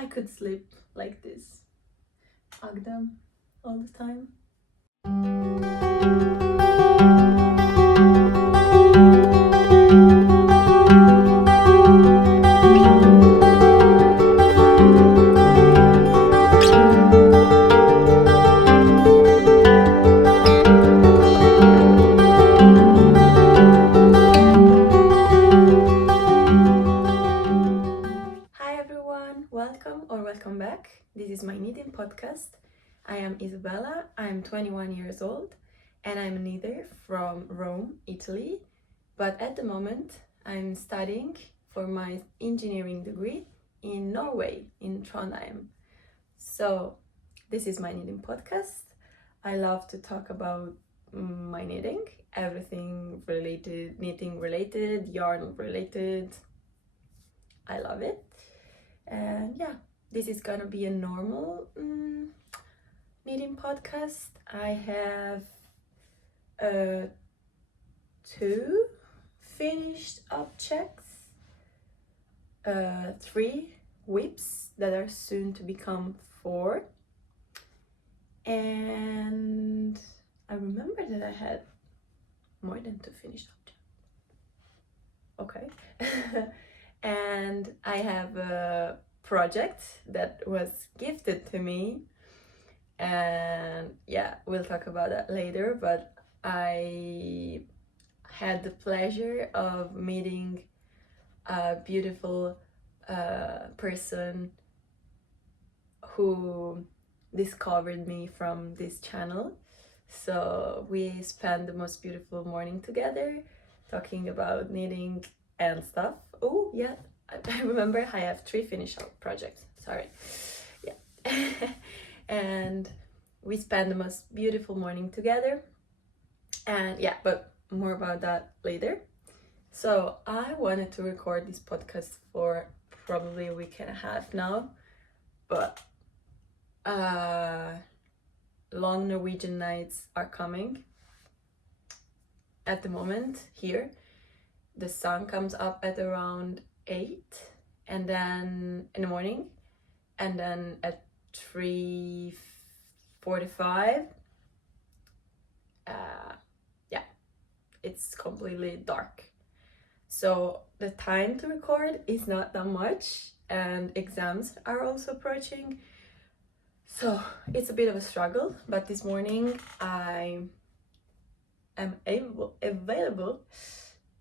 I could sleep like this, hug them all the time. Welcome back. This is my knitting podcast. I am Isabella, I'm 21 years old and I'm a knitter from Rome, Italy. But at the moment I'm studying for my engineering degree in Norway, in Trondheim. So this is my knitting podcast. I love to talk about my knitting, everything related, knitting related, yarn related. I love it. And yeah. This is gonna be a normal knitting podcast. I have 2 finished objects, 3 whips that are soon to become 4, and I remember that I had more than 2 finished objects. Okay. And I have a project that was gifted to me, and yeah, we'll talk about that later. But I had the pleasure of meeting a beautiful person who discovered me from this channel. So we spent the most beautiful morning together talking about knitting and stuff. Oh yeah, I remember I have 3 finished projects, sorry. Yeah. And we spent the most beautiful morning together. And yeah, but more about that later. So I wanted to record this podcast for probably a week and a half now. But long Norwegian nights are coming. At the moment here, the sun comes up at around 8 and then in the morning, and then at 3:45 yeah, it's completely dark. So the time to record is not that much, and exams are also approaching, so it's a bit of a struggle. But this morning I am available.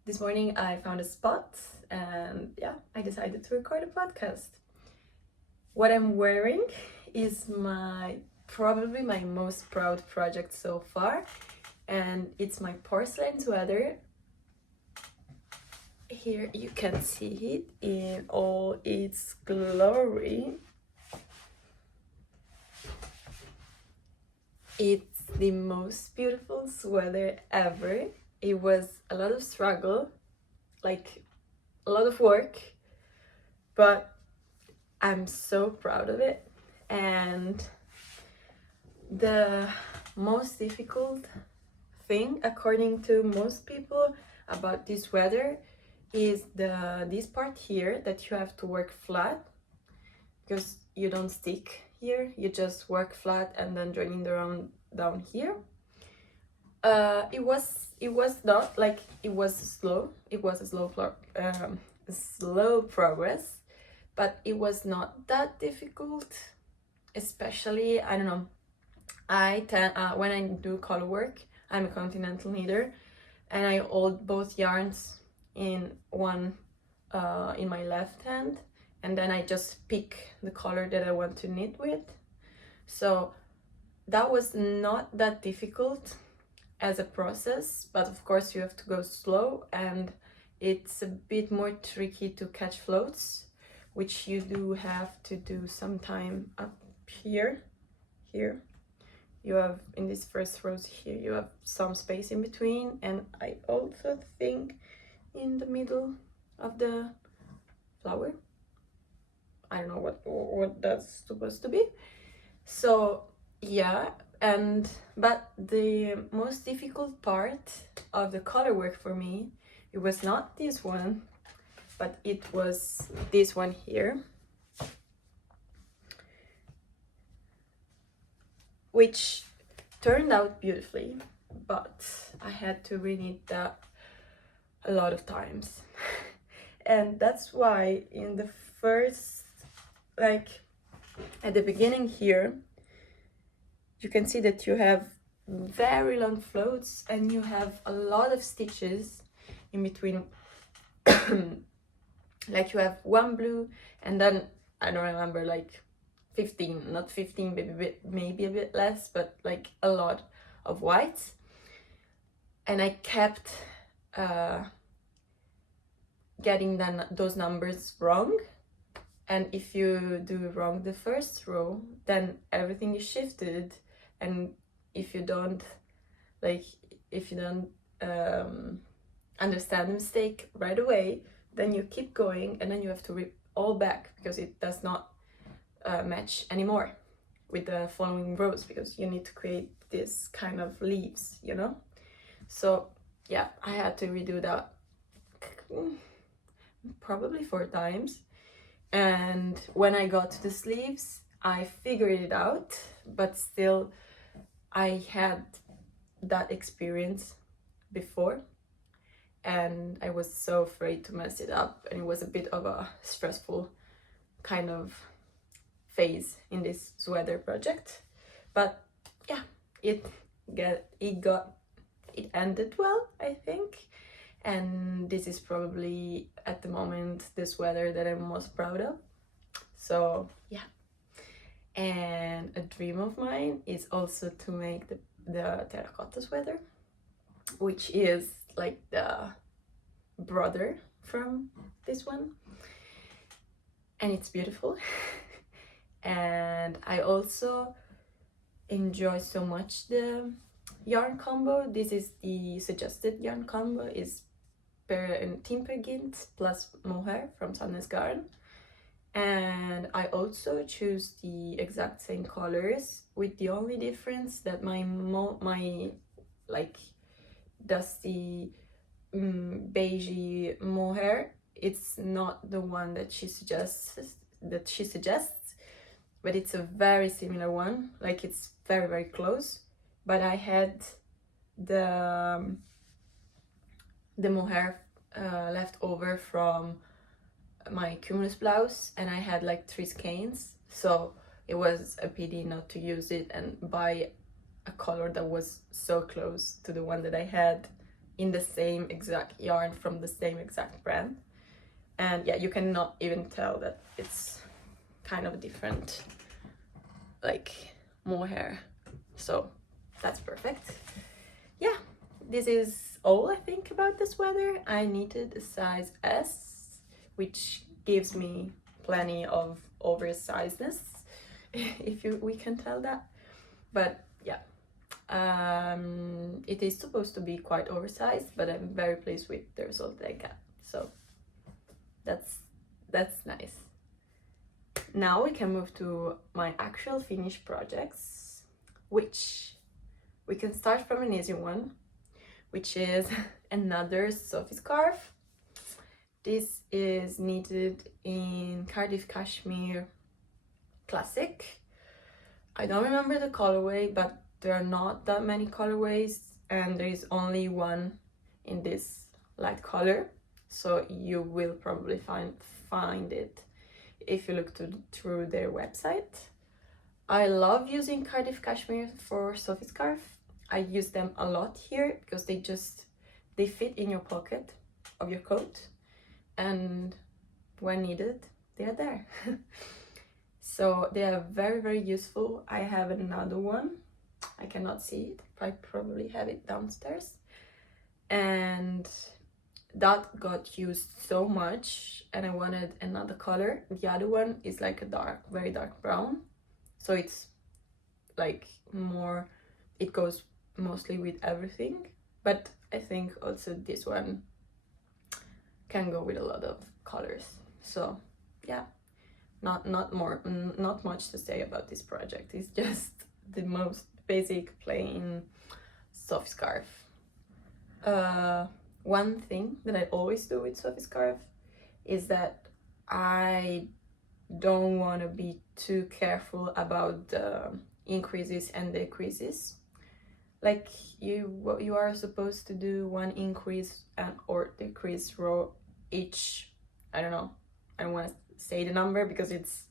This morning I found a spot, and yeah, I decided to record a podcast. What I'm wearing is probably my most proud project so far, and it's my porcelain sweater. Here you can see it in all its glory. It's the most beautiful sweater ever. It was a lot of struggle, like a lot of work, but I'm so proud of it. And the most difficult thing, according to most people, about this sweater is this part here, that you have to work flat, because you don't stick here, you just work flat and then joining the round down here. It was not like, it was slow. It was a slow progress, but it was not that difficult. Especially, I don't know, when I do color work, I'm a continental knitter, and I hold both yarns in one in my left hand, and then I just pick the color that I want to knit with. So that was not that difficult as a process, but of course you have to go slow, and it's a bit more tricky to catch floats, which you do have to do sometime up here. You have, in these first rows here, you have some space in between, and I also think in the middle of the flower. I don't know what that's supposed to be. So yeah, but the most difficult part of the color work for me, it was not this one, but it was this one here. which turned out beautifully, but I had to reknit that a lot of times. And that's why in the first, like at the beginning here, you can see that you have very long floats and you have a lot of stitches in between. Like you have one blue and then I don't remember, like 15, not 15, maybe a bit less, but like a lot of whites. And I kept getting then those numbers wrong. And if you do wrong the first row, then everything is shifted. And if you don't understand the mistake right away, then you keep going and then you have to rip all back because it does not match anymore with the following rows, because you need to create this kind of leaves, you know. So yeah, I had to redo that probably 4 times. And when I got to the sleeves, I figured it out, but still I had that experience before and I was so afraid to mess it up, and it was a bit of a stressful kind of phase in this sweater project. But yeah, it ended well, I think. And this is probably at the moment the sweater that I'm most proud of. So yeah. And a dream of mine is also to make the terracotta sweater, which is like the brother from this one, and it's beautiful. And I also enjoy so much the yarn combo. This is the suggested yarn combo, is Tynn Gynt plus mohair from Sandnes Garn. And I also choose the exact same colors, with the only difference that my like dusty beigey mohair, it's not the one that she suggests, but it's a very similar one, like it's very, very close. But I had the mohair left over from my cumulus blouse, and I had like 3 skeins, so it was a pity not to use it and buy a color that was so close to the one that I had in the same exact yarn from the same exact brand. And yeah, you cannot even tell that it's kind of a different like mohair, so that's perfect. Yeah, this is all I think about the sweater. I needed a size S, which gives me plenty of oversizedness, if we can tell that. But yeah, it is supposed to be quite oversized, but I'm very pleased with the result that I got. So that's nice. Now we can move to my actual finished projects, which we can start from an easy one, which is another Sophie Scarf. This is knitted in Cardiff Cashmere Classic. I don't remember the colorway, but there are not that many colorways, and there is only one in this light color, so you will probably find it if you look through their website. I love using Cardiff Cashmere for Sophie Scarf. I use them a lot here because they fit in your pocket of your coat, and when needed, they are there. So they are very, very useful. I have another one. I cannot see it. I probably have it downstairs. And that got used so much, and I wanted another color. The other one is like a very dark brown. So it's like more, it goes mostly with everything. But I think also this one can go with a lot of colors. So yeah, not much to say about this project. It's just the most basic plain Sophie Scarf. One thing that I always do with Sophie Scarf is that I don't want to be too careful about the increases and decreases. Like you are supposed to do one increase or decrease row each. I don't know, I don't want to say the number because it's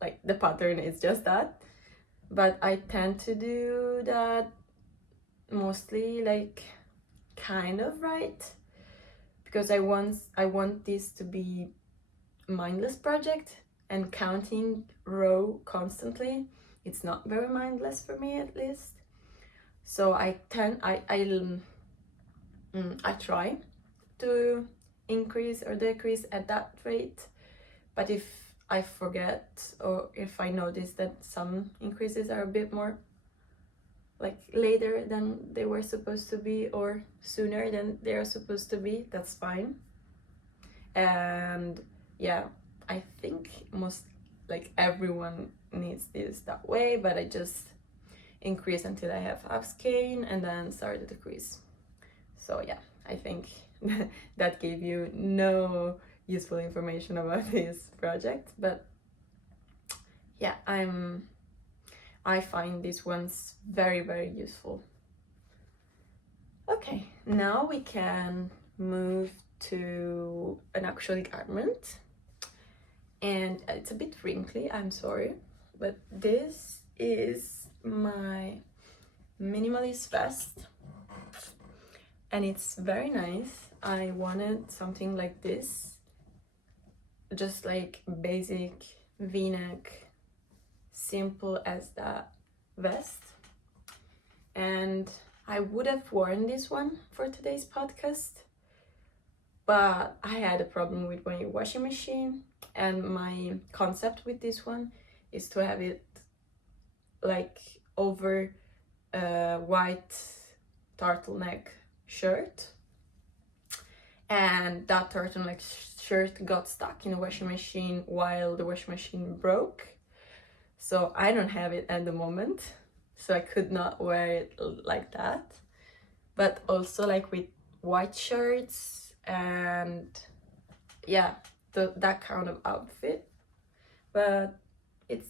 like the pattern is just that, but I tend to do that mostly like kind of right, because I want this to be a mindless project, and counting row constantly, it's not very mindless for me, at least. So I try to increase or decrease at that rate, but if I forget or if I notice that some increases are a bit more like later than they were supposed to be or sooner than they are supposed to be, that's fine. And yeah, I think most, like everyone needs this that way, but I just increase until I have half skein and then start to decrease. So yeah, I think that gave you no useful information about this project, but yeah, I find these ones very, very useful. Okay, now we can move to an actual garment, and it's a bit wrinkly, I'm sorry, but this is my minimalist vest, and it's very nice. I wanted something like this, just like basic v-neck, simple as that vest. And I would have worn this one for today's podcast, but I had a problem with my washing machine, and my concept with this one is to have it like over a white turtleneck shirt, and that turtleneck shirt got stuck in the washing machine while the washing machine broke. So I don't have it at the moment, so I could not wear it like that. But also like with white shirts and yeah, that kind of outfit. But it's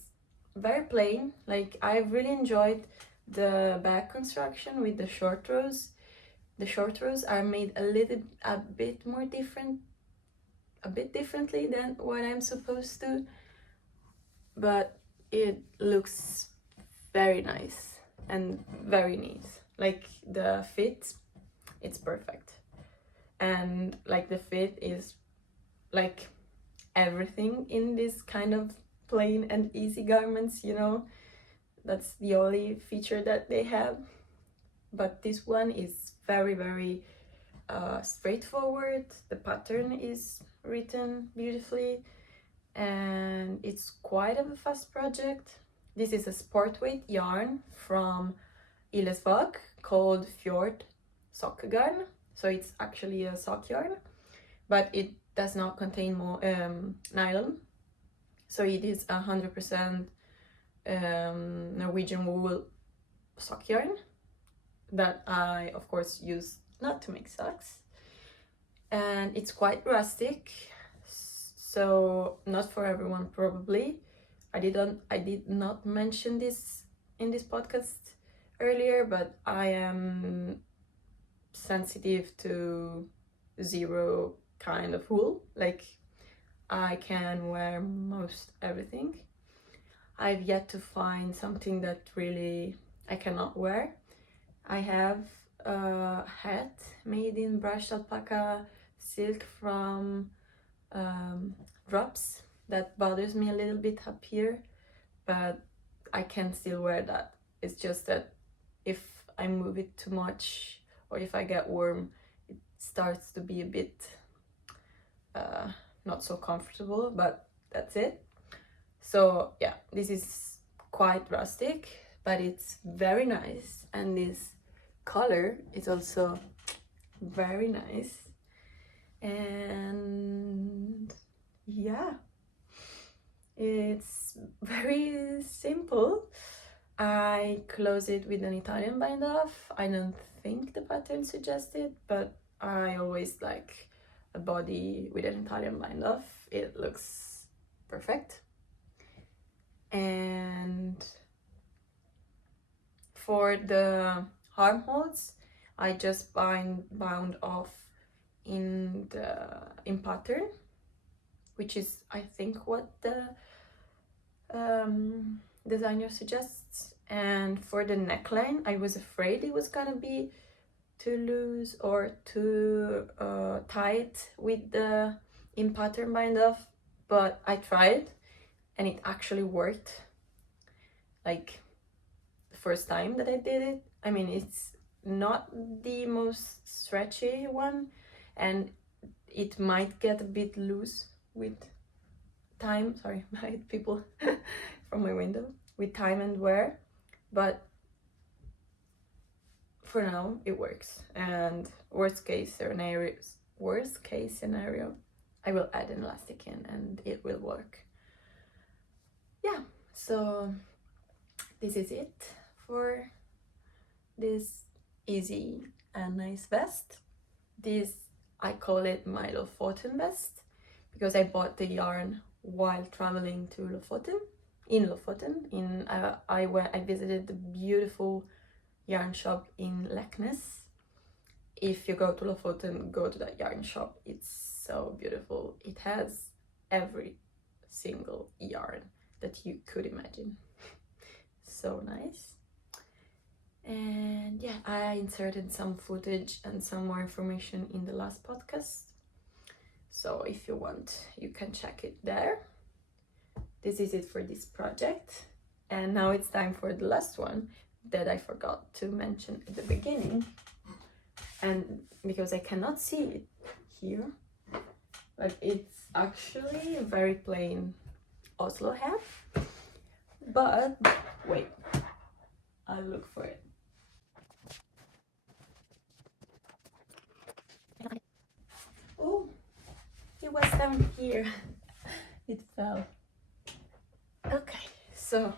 very plain. Like I really enjoyed the back construction with the short rows. The short rows are made a bit differently than what I'm supposed to, but it looks very nice and very neat. Like the fit, it's perfect, and like the fit is like everything in this kind of plain and easy garments, you know, that's the only feature that they have. But this one is very, very straightforward. The pattern is written beautifully, and it's quite of a fast project. This is a sport weight yarn from Hillesvåg called Fjord sock garn. So it's actually a sock yarn, but it does not contain more nylon. So it is 100% Norwegian wool sock yarn that I of course use not to make socks. And it's quite rustic, so not for everyone probably. I did not mention this in this podcast earlier, but I am sensitive to zero kind of wool. Like I can wear most everything. I've yet to find something that really I cannot wear. I have a hat made in brushed alpaca silk from drops that bothers me a little bit up here, but I can still wear that. It's just that if I move it too much or if I get warm, it starts to be a bit not so comfortable, but that's it. So yeah, this is quite rustic, but it's very nice, and this color is also very nice. And yeah, it's very simple. I close it with an Italian bind off. I don't think the pattern suggested, but I always like a body with an Italian bind off. It looks perfect. And for the armholes, I just bound off in pattern, which is I think what the designer suggests. And for the neckline, I was afraid it was gonna be too loose or too tight with the in pattern bind off, but I tried and it actually worked. Like the first time that I did it, I mean, it's not the most stretchy one, and it might get a bit loose with time. Sorry, my people from my window, with time and wear, but for now it works. And worst case scenario, I will add an elastic in and it will work. Yeah, so this is it for this easy and nice vest. This, I call it my Lofoten vest because I bought the yarn while traveling to Lofoten. I visited the beautiful yarn shop in Leknes. If you go to Lofoten, go to that yarn shop. It's so beautiful. It has every single yarn that you could imagine. So nice. And yeah, I inserted some footage and some more information in the last podcast, so if you want, you can check it there. This is it for this project, and now it's time for the last one that I forgot to mention at the beginning, and because I cannot see it here, but it's actually a very plain Oslo hat. But wait, I'll look for it. Oh, it was down here. It fell. Okay, so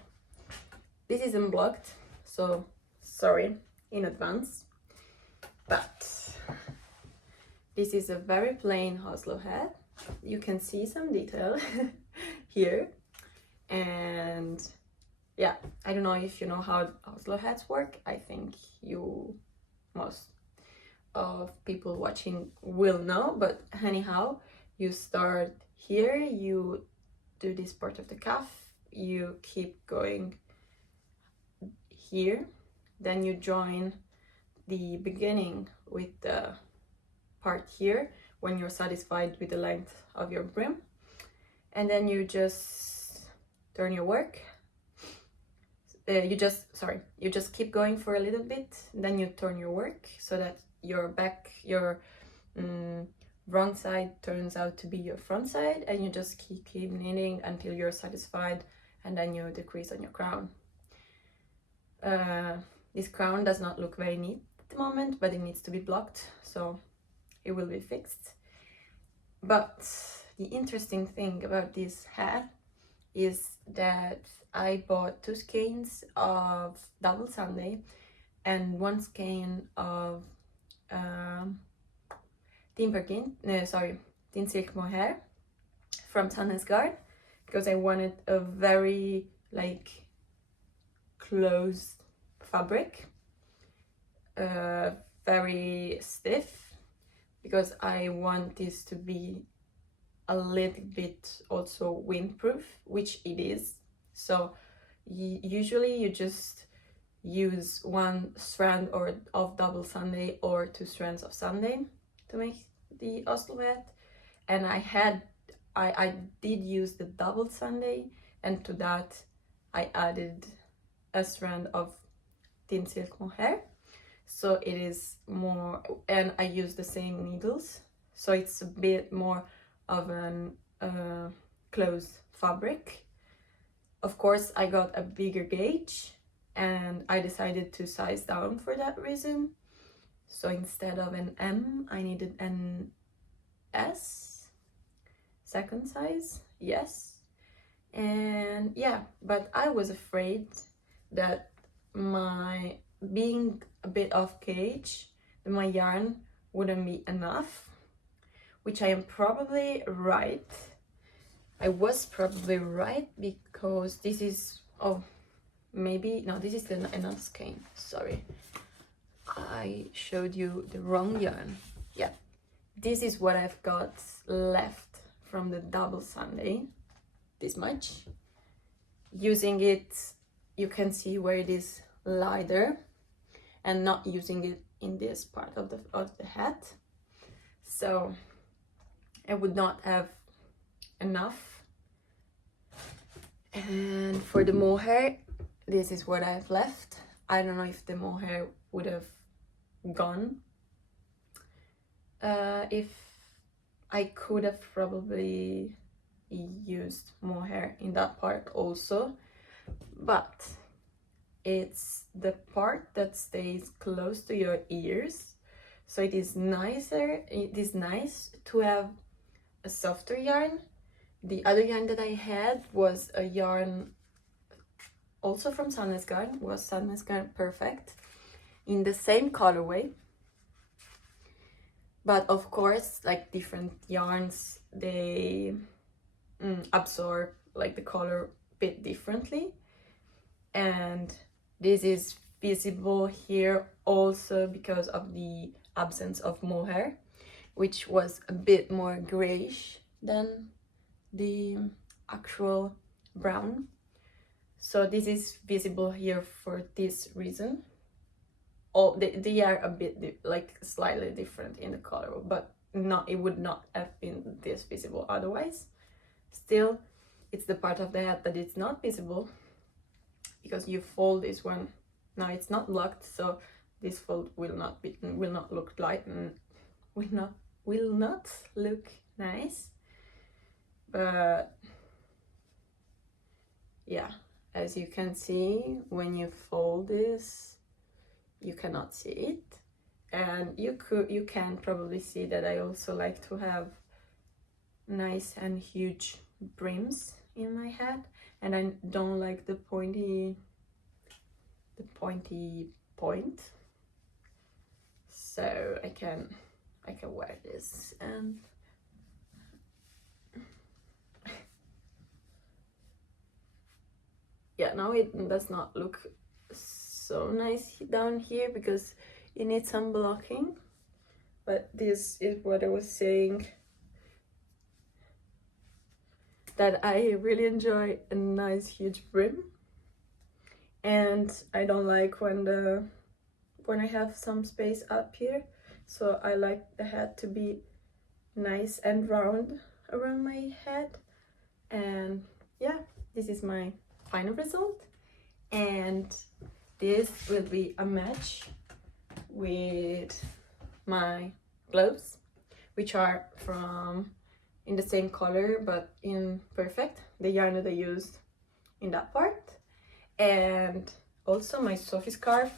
this is unblocked, so sorry in advance. But this is a very plain Oslo hat. You can see some detail here. And yeah, I don't know if you know how Oslo hats work. I think most of people watching will know, but anyhow, you start here, you do this part of the cuff, you keep going here, then you join the beginning with the part here when you're satisfied with the length of your brim, and then you just turn your work. You just keep going for a little bit, then you turn your work so that your wrong side turns out to be your front side, and you just keep knitting until you're satisfied, and then you decrease on your crown. This crown does not look very neat at the moment, but it needs to be blocked, so it will be fixed. But the interesting thing about this hat is that I bought 2 skeins of double Sunday and 1 skein of Tynn silk mohair from Sandnes Garn, because I wanted a very closed fabric, very stiff, because I want this to be a little bit also windproof, which it is. So usually you just use 1 strand of double Sunday or 2 strands of Sunday to make the Oslo hat, and I did use the double Sunday, and to that I added a strand of Tynn silk mohair, so it is more, and I use the same needles, so it's a bit more of an closed fabric. Of course, I got a bigger gauge and I decided to size down for that reason. So instead of an M, I needed an S, second size, yes. And yeah, but I was afraid that being a bit off gauge, that my yarn wouldn't be enough, which I am probably right. I was probably right, because this is, oh, maybe, no, this is the another skein, sorry. I showed you the wrong yarn. Yeah, this is what I've got left from the double Sunday, this much. Using it, you can see where it is lighter, and not using it in this part of the hat. So I would not have enough. And for the mohair, this is what I've left. I don't know if the mohair would have gone. If I could have probably used mohair in that part also, but it's the part that stays close to your ears, so it is nice to have a softer yarn. The other yarn that I had was a yarn also from Sandnes Garn, was Sandnes Garn Perfect, in the same colorway, but of course, like different yarns, they absorb like the color a bit differently, and this is visible here also because of the absence of mohair, which was a bit more grayish than the actual brown. So this is visible here for this reason. Oh, they are a bit like slightly different in the color, but it would not have been this visible otherwise. Still, it's the part of the hat that it's not visible, because you fold this one. Now it's not locked, so this fold will not look light and will not look nice. But yeah, as you can see, when you fold this, you cannot see it, and you can probably see that I also like to have nice and huge brims in my hat, and I don't like the pointy point, so I can wear this. And yeah, now it does not look so nice down here because you need some blocking, but this is what I was saying, that I really enjoy a nice huge brim, and I don't like when I have some space up here, so I like the hat to be nice and round around my head. And yeah, this is my final result, and this will be a match with my gloves, which are from in the same color but in Perfect, the yarn that I used in that part. And also my Sophie Scarf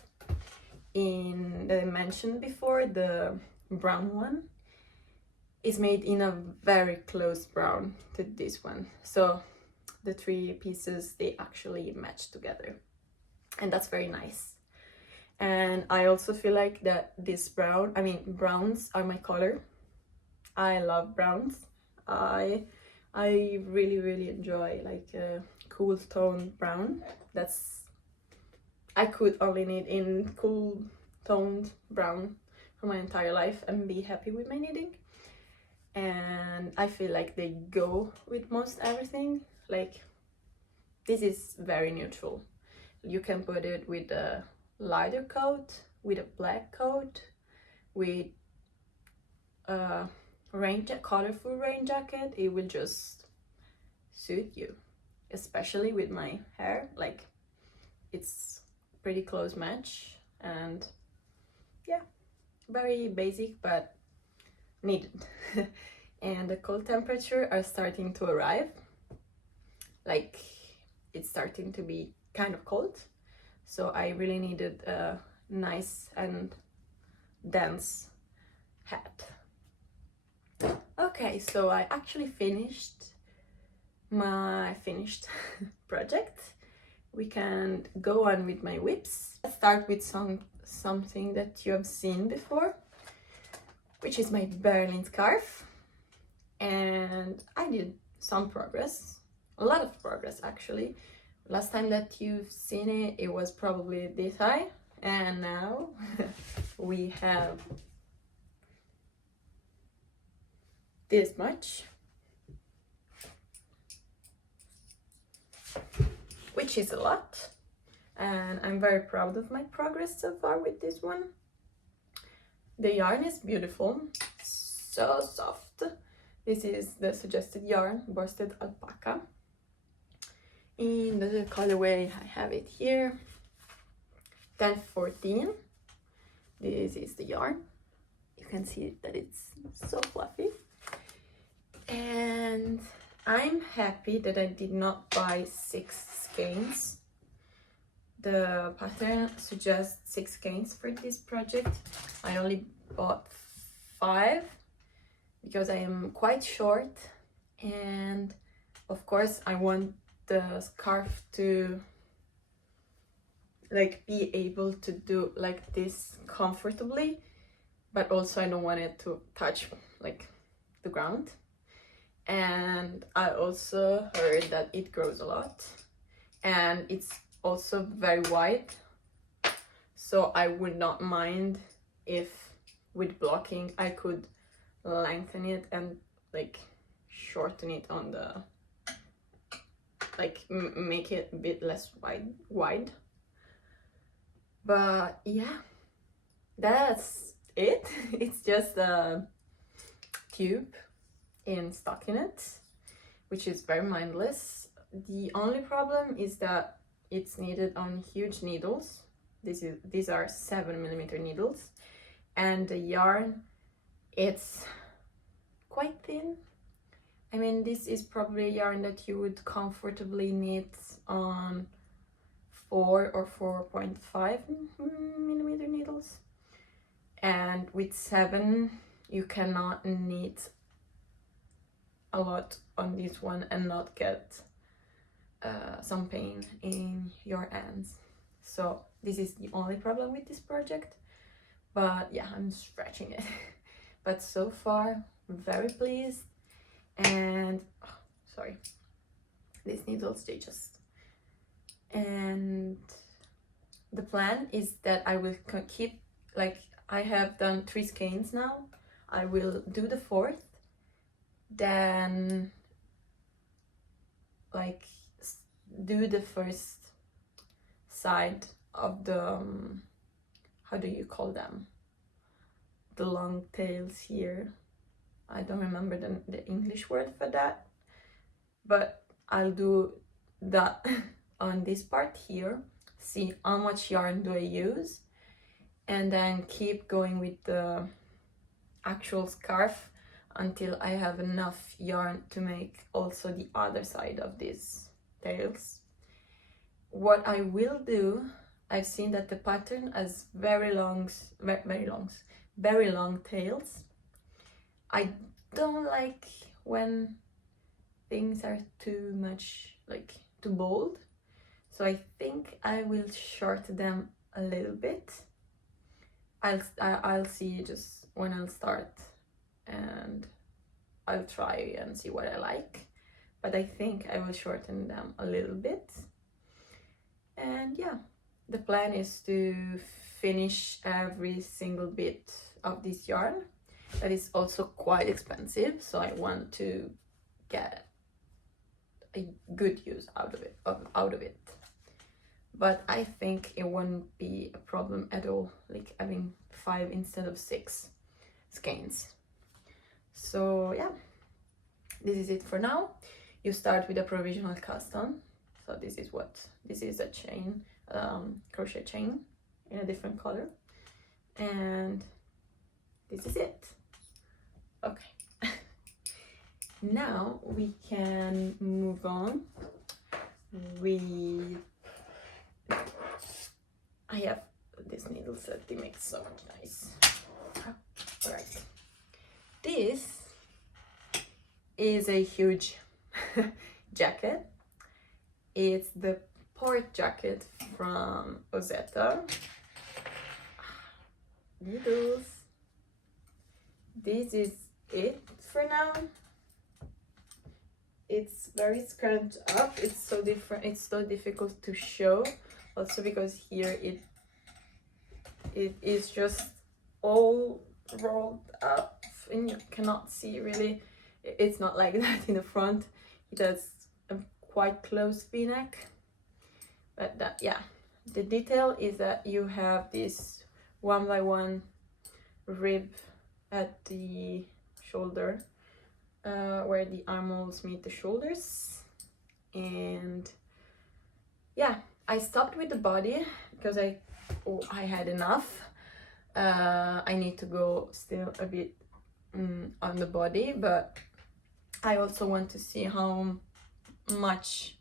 that I mentioned before, the brown one, is made in a very close brown to this one, so the three pieces, they actually match together, and that's very nice. And I also feel like that this browns are my color. I love browns. I really enjoy like a cool tone brown. I could only knit in cool toned brown for my entire life and be happy with my knitting. And I feel like they go with most everything. Like, this is very neutral. You can put it with a lighter coat, with a black coat, with a colorful rain jacket. It will just suit you, especially with my hair. Like, it's pretty close match, and yeah, very basic but needed. And the cold temperature are starting to arrive. Like, it's starting to be kind of cold, so I really needed a nice and dense hat. Okay, so I actually finished my project. We can go on with my whips. Let's start with something that you have seen before, which is my Berlin scarf. And I did some progress, a lot of progress actually. last time that you've seen it, it was probably this high, and now we have this much, which is a lot, and I'm very proud of my progress so far with this one. The yarn is beautiful, so soft. This is the suggested yarn, Børstet Alpakka. In the colorway, I have it here, 1014. This is the yarn. You can see that it's so fluffy. And I'm happy that I did not buy 6 skeins. The pattern suggests 6 skeins for this project. I only bought 5 because I am quite short, and of course I want the scarf to like be able to do like this comfortably, but also I don't want it to touch like the ground. And I also heard that it grows a lot, and it's also very wide, so I would not mind if with blocking I could lengthen it and like shorten it on the like make it a bit less wide. But yeah, that's it. It's just a tube in stockinette, which is very mindless. The only problem is that it's needed on huge needles. These are 7mm needles, and the yarn, it's quite thin. I mean, this is probably a yarn that you would comfortably knit on 4 or 4.5mm needles, and with 7 you cannot knit a lot on this one and not get some pain in your hands. So this is the only problem with this project, but yeah, I'm stretching it. But so far very pleased. And oh, sorry, these needles, they just, and the plan is that I will keep, like I have done 3 skeins now, I will do the 4th, then like do the first side of the how do you call them, the long tails here, I don't remember the English word for that, but I'll do that on this part here, see how much yarn do I use, and then keep going with the actual scarf until I have enough yarn to make also the other side of these tails. What I will do, I've seen that the pattern has very long tails. I don't like when things are too much, like too bold, so I think I will shorten them a little bit. I'll see just when I'll start, and I'll try and see what I like, but I think I will shorten them a little bit. And yeah, the plan is to finish every single bit of this yarn. That is also quite expensive, so I want to get a good use out of it. But I think it won't be a problem at all, like having 5 instead of 6 skeins. So yeah, this is it for now. You start with a provisional cast on. So this is a chain, crochet chain in a different color, and this is it. Okay. Now we can move on with, I have this needle set, they make so much nice. All right, this is a huge jacket. It's the port jacket from Oslo. Needles. This is it for now. it's very scrunched up. It's so different, it's so difficult to show, also because here it is just all rolled up and you cannot see really. It's not like that in the front. It has a quite close v-neck, but that, yeah, the detail is that you have this 1x1 rib at the shoulder, where the armholes meet the shoulders. And yeah, I stopped with the body because I had enough. I need to go still a bit on the body, but I also want to see how much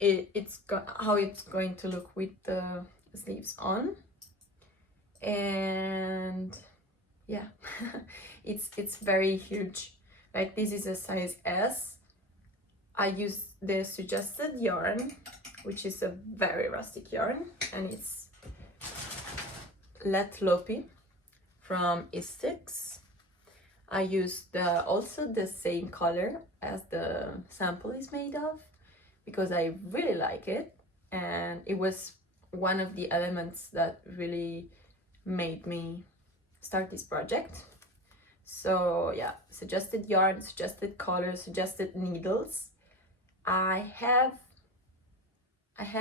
how it's going to look with the sleeves on. And yeah, it's very huge. Like, this is a size S. I use the suggested yarn, which is a very rustic yarn, and it's Let Lopi from Istix. I used also the same color as the sample is made of because I really like it, and it was one of the elements that really made me start this project. So yeah, suggested yarn, suggested color, suggested needles. I have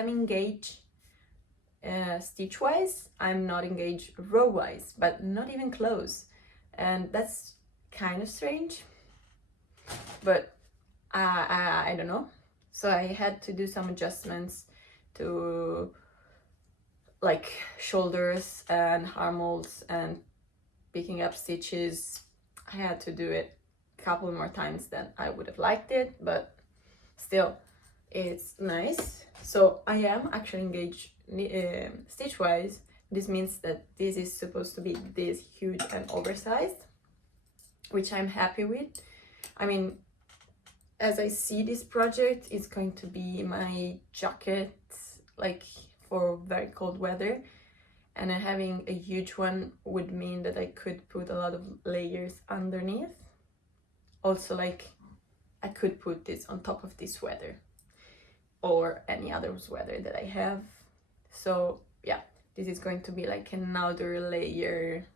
engaged stitch wise. I'm not engaged row wise, but not even close, and that's kind of strange, but I don't know. So I had to do some adjustments to like shoulders and armholes and picking up stitches. I had to do it a couple more times than I would have liked it, but still it's nice. So I am actually engaged stitch wise. This means that this is supposed to be this huge and oversized, which I'm happy with. I mean, as I see this project, it's going to be my jacket, like for very cold weather, and having a huge one would mean that I could put a lot of layers underneath. Also, like, I could put this on top of this sweater or any other sweater that I have. So yeah, this is going to be like another layer.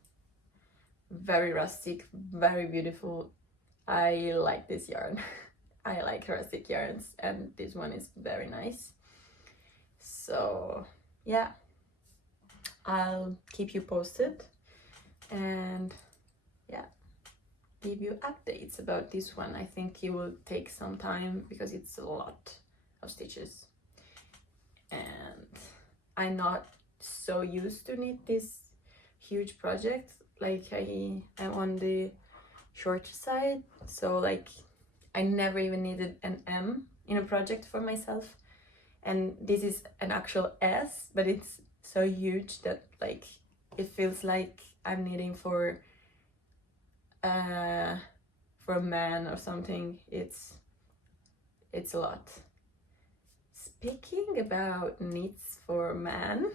Very rustic, very beautiful. I like this yarn. I like rustic yarns, and this one is very nice. So yeah, I'll keep you posted and yeah, give you updates about this one. I think it will take some time because it's a lot of stitches, and I'm not so used to knit this huge project. Like, I am on the short side, so like I never even needed an M in a project for myself, and this is an actual S, but it's so huge that like it feels like I'm knitting for a man or something. It's a lot. Speaking about knits for man,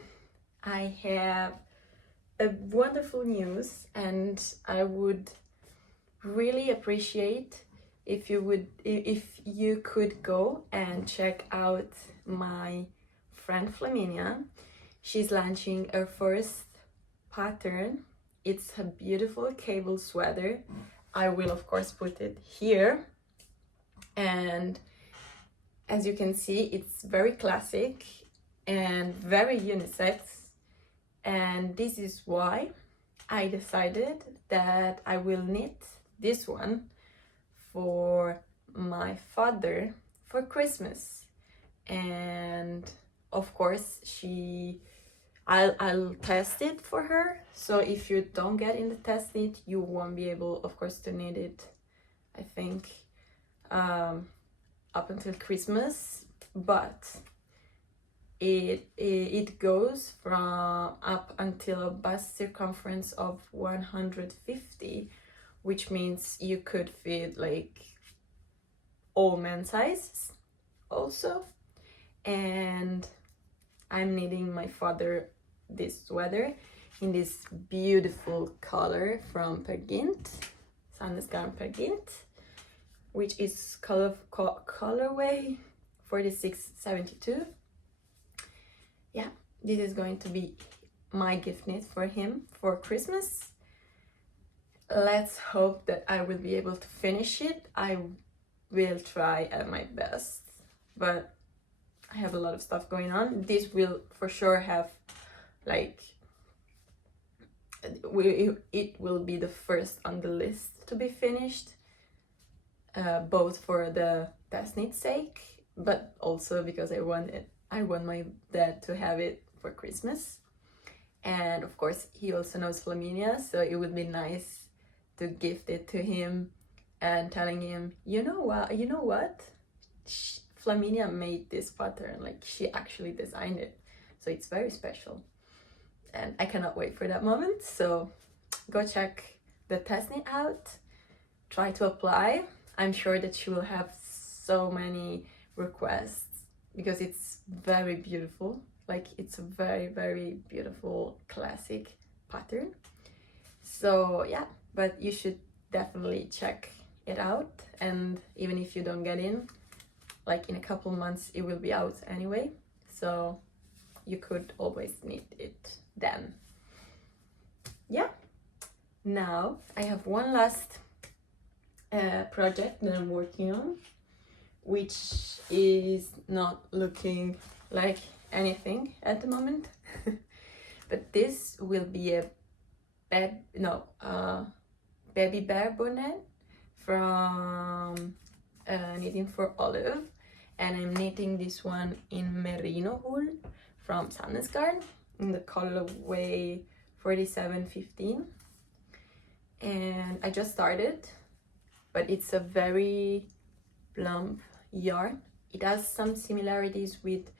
I have a wonderful news, and I would really appreciate if you could go and check out my friend Flaminia. She's launching her first pattern. It's a beautiful cable sweater. I will of course put it here, and as you can see, it's very classic and very unisex, and this is why I decided that I will knit this one for my father for Christmas. And of course I'll test it for her, so if you don't get in the test knit, you won't be able of course to knit it, I think, up until Christmas, but it goes from up until a bust circumference of 150, which means you could fit like all men's sizes also. And I'm knitting my father this sweater in this beautiful color from Gynt, Sandnes Garn Gynt. which is colorway 4672. Yeah, this is going to be my gift knit for him for Christmas. Let's hope that I will be able to finish it. I will try at my best, but I have a lot of stuff going on. This will for sure have like it will be the first on the list to be finished, both for the test knit's sake, but also because I want my dad to have it for Christmas. And of course he also knows Flaminia, so it would be nice to gift it to him and telling him, you know what? Flaminia made this pattern, like she actually designed it, so it's very special. And I cannot wait for that moment. So go check the test knit out, try to apply. I'm sure that she will have so many requests because it's very beautiful. Like it's a very, very beautiful classic pattern. So yeah, but you should definitely check it out. And even if you don't get in, like in a couple months it will be out anyway, so you could always knit it then. Yeah, now I have one last project that I'm working on, which is not looking like anything at the moment. But this will be a baby bear bonnet from Knitting for Olive, and I'm knitting this one in merino wool from Sandnes Garn in the colorway 4715. And I just started, but it's a very plump yarn. It has some similarities with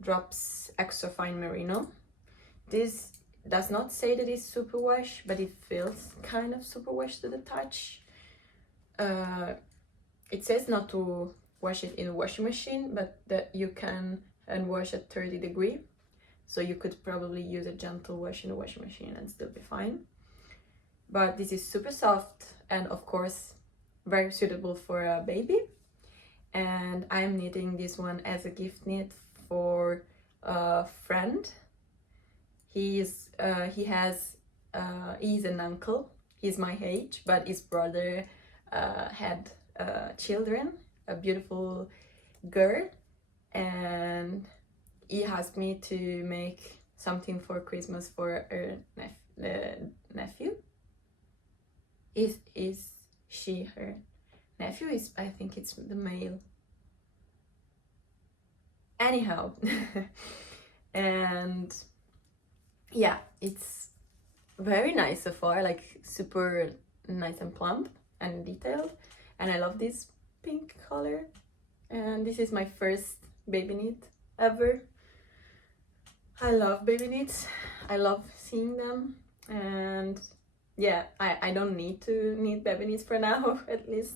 Drops Extra Fine Merino. This does not say that it's superwash, but it feels kind of superwash to the touch. It says not to wash it in a washing machine, but that you can wash at 30 degrees. So you could probably use a gentle wash in a washing machine and still be fine. But this is super soft and of course very suitable for a baby. And I'm knitting this one as a gift knit for a friend. He's an uncle. He's my age, but his brother had children, a beautiful girl, and he asked me to make something for Christmas for her nephew. Is she her nephew? Is, I think it's the male. Anyhow, and yeah, it's very nice so far, like super nice and plump and detailed, and I love this pink color. And this is my first baby knit ever. I love baby knits, I love seeing them, and yeah, I don't need to knit baby knits for now at least,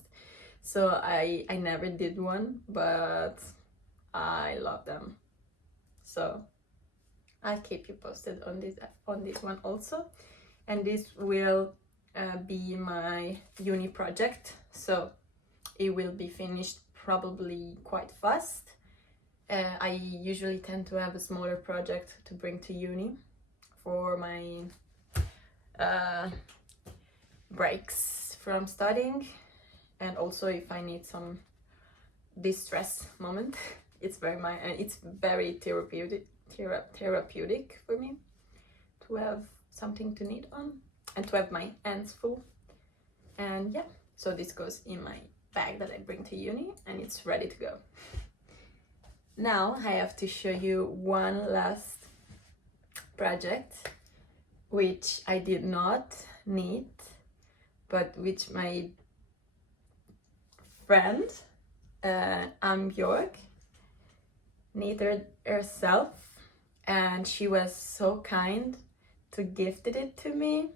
so I never did one, but I love them, so I'll keep you posted on this one also. And this will be my uni project, so it will be finished probably quite fast. I usually tend to have a smaller project to bring to uni for my breaks from studying, and also if I need some distress moment. It's very therapeutic for me to have something to knit on and to have my hands full. And yeah, so this goes in my bag that I bring to uni, and it's ready to go. Now I have to show you one last project which I did not knit, but which my friend Fjord knitted herself, and she was so kind to gifted it to me.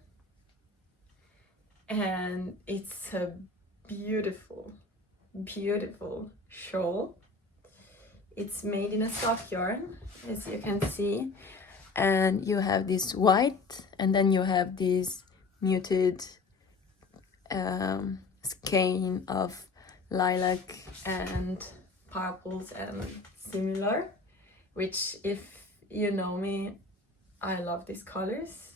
And it's a beautiful shawl. It's made in a soft yarn, as you can see, and you have this white, and then you have this muted skein of lilac and purples and similar, which if you know me, I love these colors.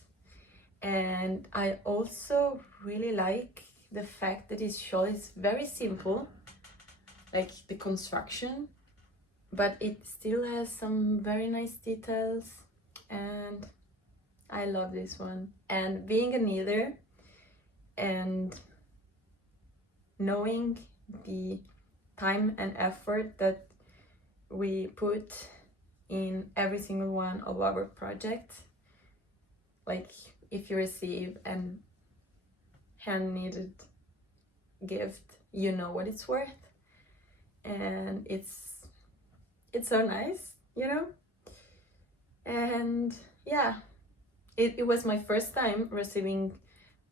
And I also really like the fact that this shawl is very simple, like the construction, but it still has some very nice details, and I love this one. And being a knitter and knowing the time and effort that we put in every single one of our projects, like if you receive an hand knitted gift, you know what it's worth, and it's so nice, you know. And yeah, it was my first time receiving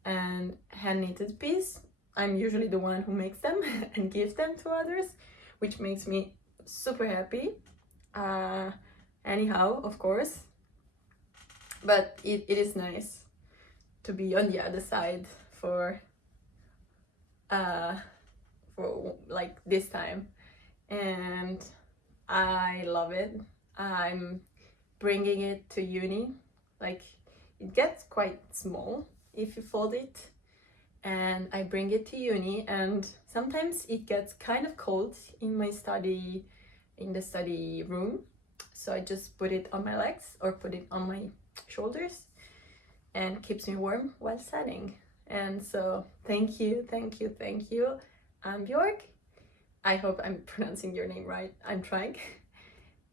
an hand knitted piece. I'm usually the one who makes them and gives them to others, which makes me super happy. Anyhow, of course, but it is nice to be on the other side for like this time, and I love it. I'm bringing it to uni. Like, it gets quite small if you fold it, and I bring it to uni, and sometimes it gets kind of cold in my study, in the study room, so I just put it on my legs or put it on my shoulders, and keeps me warm while studying. And so thank you, I'm Björk. I hope I'm pronouncing your name right. I'm trying.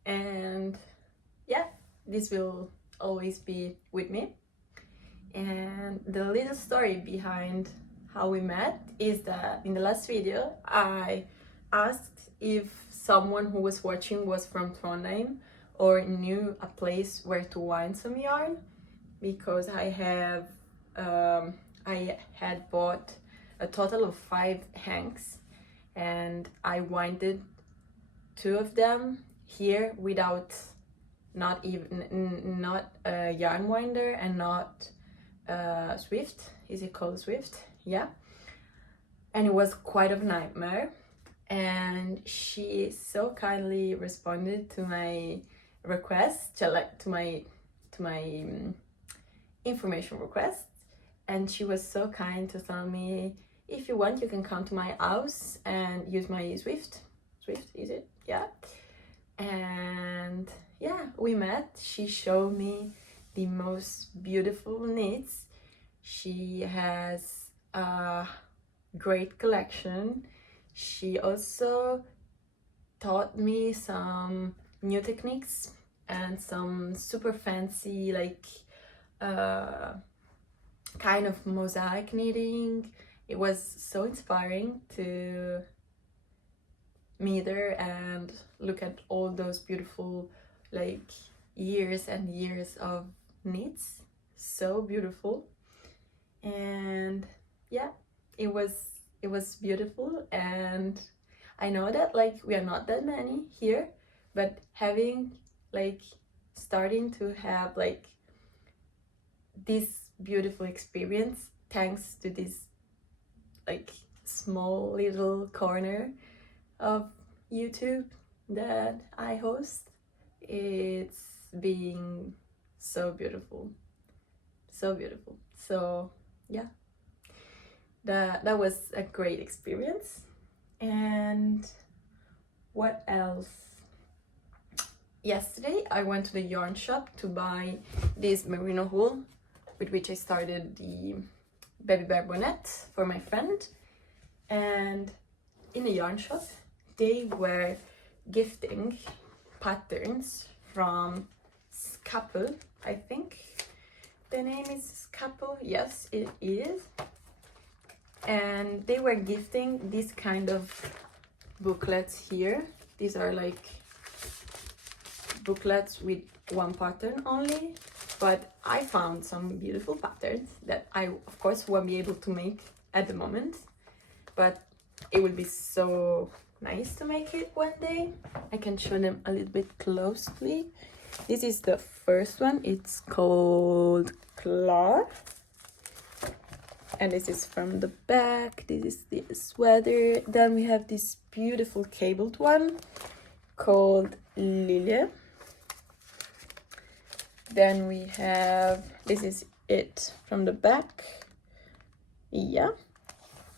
And yeah, this will always be with me. And the little story behind how we met is that in the last video I asked if someone who was watching was from Trondheim or knew a place where to wind some yarn, because I had bought a total of 5 hanks, and I winded 2 of them here without not a yarn winder and not Swift. Is it called Swift? Yeah. And it was quite a nightmare, and she so kindly responded to my request, to my information request, and she was so kind to tell me, if you want, you can come to my house and use my Swift, is it? Yeah. And yeah, we met. She showed me the most beautiful knits. She has a great collection. She also taught me some new techniques and some super fancy, like kind of mosaic knitting. It was so inspiring to meet her and look at all those beautiful, like, years and years of knits. So beautiful. And yeah, it was beautiful. And I know that, like, we are not that many here, but having, like, starting to have, like, this beautiful experience thanks to this, like, small little corner of YouTube that I host, it's being so beautiful, so beautiful. So yeah, that was a great experience. And what else? Yesterday I went to the yarn shop to buy this merino wool with which I started the baby bear bonnet for my friend. And in the yarn shop they were gifting patterns from Scapel. I think the name is Scapel. Yes, it is. And they were gifting this kind of booklets here. These are like booklets with one pattern only, but I found some beautiful patterns that I of course won't be able to make at the moment, but it will be so nice to make it one day. I can show them a little bit closely. This is the first one. It's called Klar. And this is from the back. This is the sweater. Then we have this beautiful cabled one called Lilje. Then we have, this is it from the back. Yeah.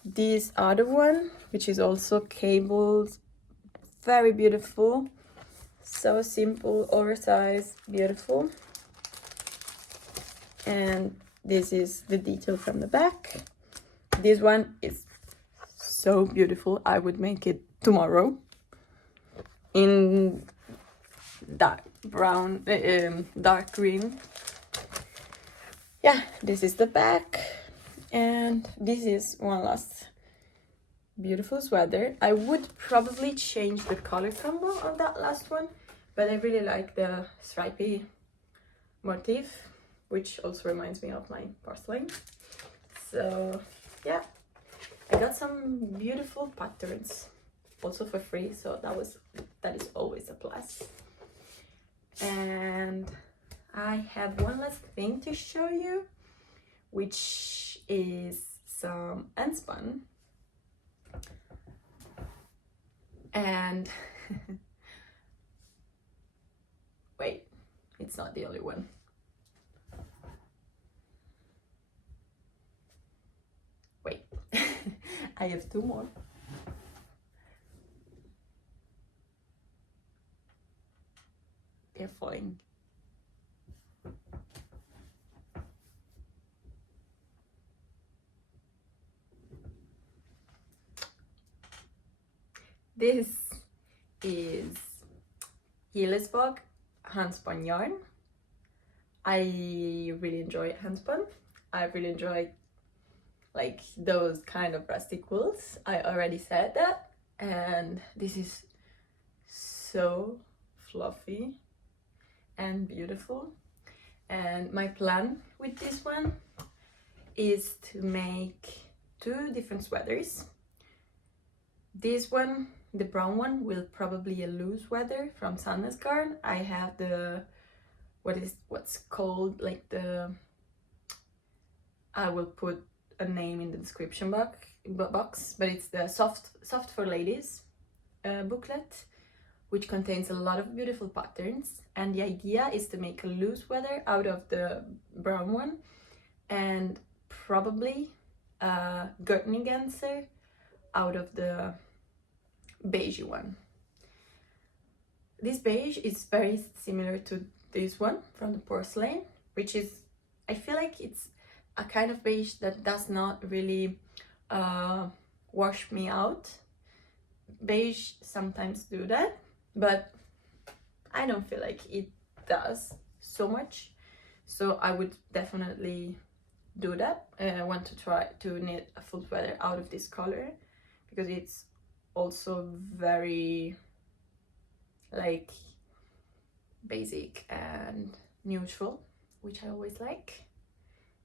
This other one, which is also cabled, very beautiful. So simple, oversized, beautiful. And this is the detail from the back. This one is so beautiful. I would make it tomorrow in dark brown, dark green. Yeah, this is the back. And this is one last beautiful sweater. I would probably change the color combo on that last one, but I really like the stripy motif, which also reminds me of my porcelain. So yeah, I got some beautiful patterns also for free, so that is always a plus. And I have one last thing to show you, which is some Unspun. And wait, it's not the only one. Wait, I have two more. They're falling. This is Hillesvåg Handspun yarn. I really enjoy Handspun. I really enjoy like those kind of rustic wools. I already said that. And this is so fluffy and beautiful. And my plan with this one is to make two different sweaters. This one, the brown one, will probably a loose sweater from Sandnes Garn. I have the what's called like the, I will put a name in the description box, but it's the soft for ladies booklet, which contains a lot of beautiful patterns. And the idea is to make a loose sweater out of the brown one and probably a Gynt out of the beige one. This beige is very similar to this one from the porcelain, which is, I feel like it's a kind of beige that does not really wash me out. Beige sometimes do that, but I don't feel like it does so much. So I would definitely do that. I want to try to knit a full sweater out of this color because it's also very like basic and neutral, which I always like.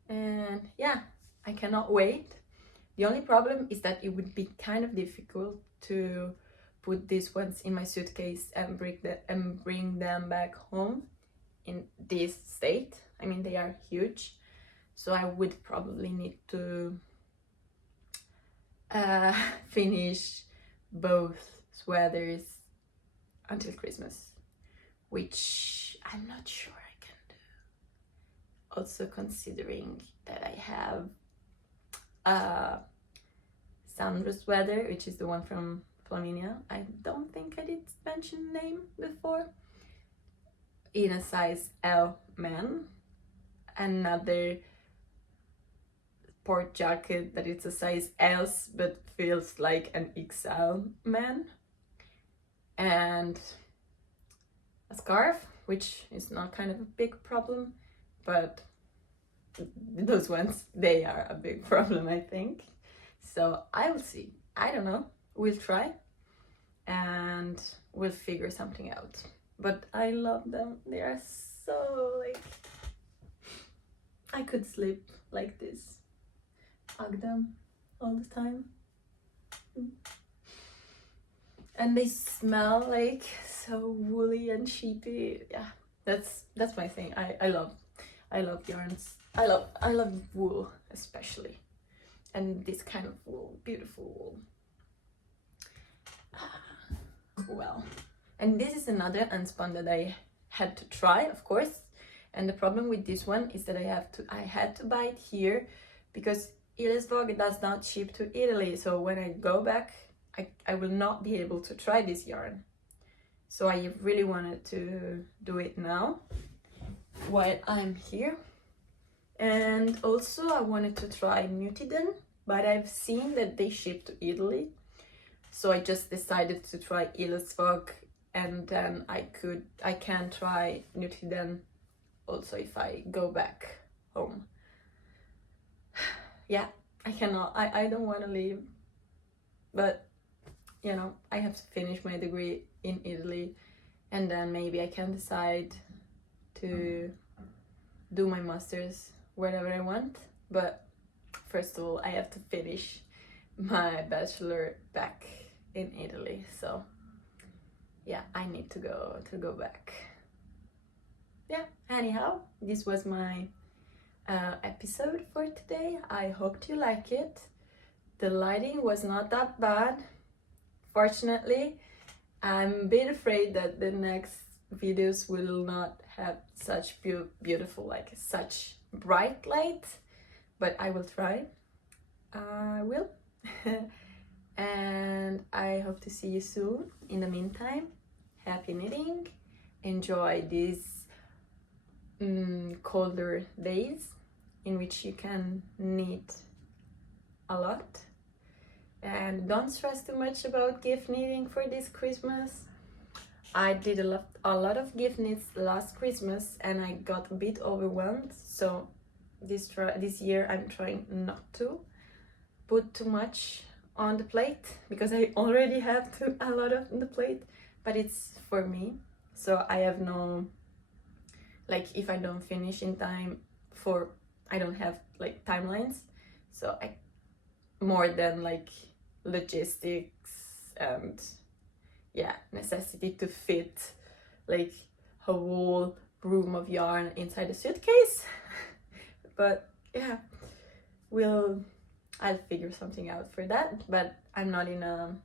And yeah, I cannot wait. The only problem is that it would be kind of difficult to put these ones in my suitcase and bring them back home in this state. I mean, they are huge, so I would probably need to finish both sweaters until Christmas, which I'm not sure I can do. Also considering that I have a SANDRO sweater, which is the one from Flaminia. I don't think I did mention the name before. In a size L men. Another sport jacket that it's a size S but feels like an XL man. And a scarf, which is not kind of a big problem, but those ones, they are a big problem, I think. So I will see. I don't know. We'll try and we'll figure something out. But I love them. They are so like, I could sleep like this, hug them all the time. And they smell like so woolly and sheepy. Yeah, that's my thing. I love yarns. I love wool especially. and this kind of wool, beautiful wool. Well, and this is another unspun that I had to try, of course. And the problem with this one is that I had to buy it here because Hillesvåg does not ship to Italy. So when I go back, I will not be able to try this yarn. So I really wanted to do it now while I'm here. And also I wanted to try Nutiden, but I've seen that they ship to Italy. So I just decided to try Hillesvåg, and then I can try Nutiden also if I go back home. Yeah, I cannot, I don't want to leave, but you know, I have to finish my degree in Italy, and then maybe I can decide to do my masters wherever I want. But first of all, I have to finish my bachelor back in Italy. So yeah, I need to go back. Yeah, anyhow, this was my episode for today. I hope you like it. The lighting was not that bad, fortunately. I'm a bit afraid that the next videos will not have such beautiful, like such bright light, but I will try. I will. And I hope to see you soon. In the meantime, happy knitting. Enjoy these colder days in which you can knit a lot. And don't stress too much about gift knitting for this Christmas. I did a lot of gift knits last Christmas and I got a bit overwhelmed. So this year I'm trying not to put too much on the plate because I already have a lot on the plate, but it's for me. So I have no, like, if I don't finish in time I don't have like timelines. So more than like logistics and yeah, necessity to fit like a whole room of yarn inside a suitcase. But yeah, I'll figure something out for that, but I'm not in a,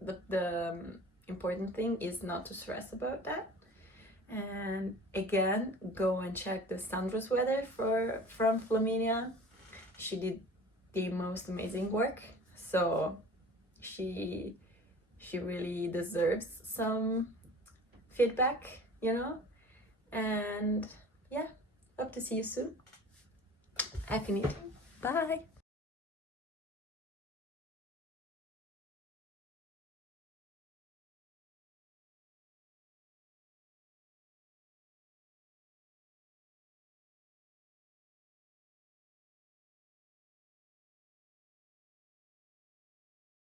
the important thing is not to stress about that. And again, go and check the SANDRO sweater from Flaminia. She did the most amazing work, so she really deserves some feedback, you know. And yeah, hope to see you soon. Happy knitting. Bye.